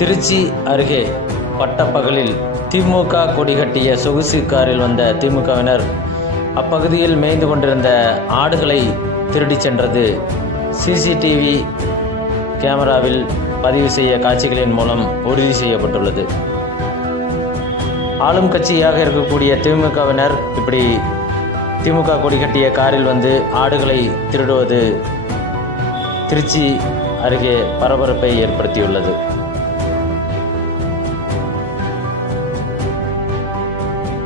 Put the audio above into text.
திருச்சி அருகே பட்டப்பகலில் திமுக கொடி கட்டிய சொகுசு காரில் வந்த திமுகவினர் அப்பகுதியில் மேய்ந்து கொண்டிருந்த ஆடுகளை திருடிச் சென்றது சிசிடிவி கேமராவில் பதிவு செய்ய காட்சிகளின் மூலம் உறுதி செய்யப்பட்டுள்ளது. ஆளும் கட்சியாக இருக்கக்கூடிய திமுகவினர் இப்படி திமுக கொடி கட்டிய காரில் வந்து ஆடுகளை திருடுவது திருச்சி அருகே பரபரப்பை ஏற்படுத்தியுள்ளது.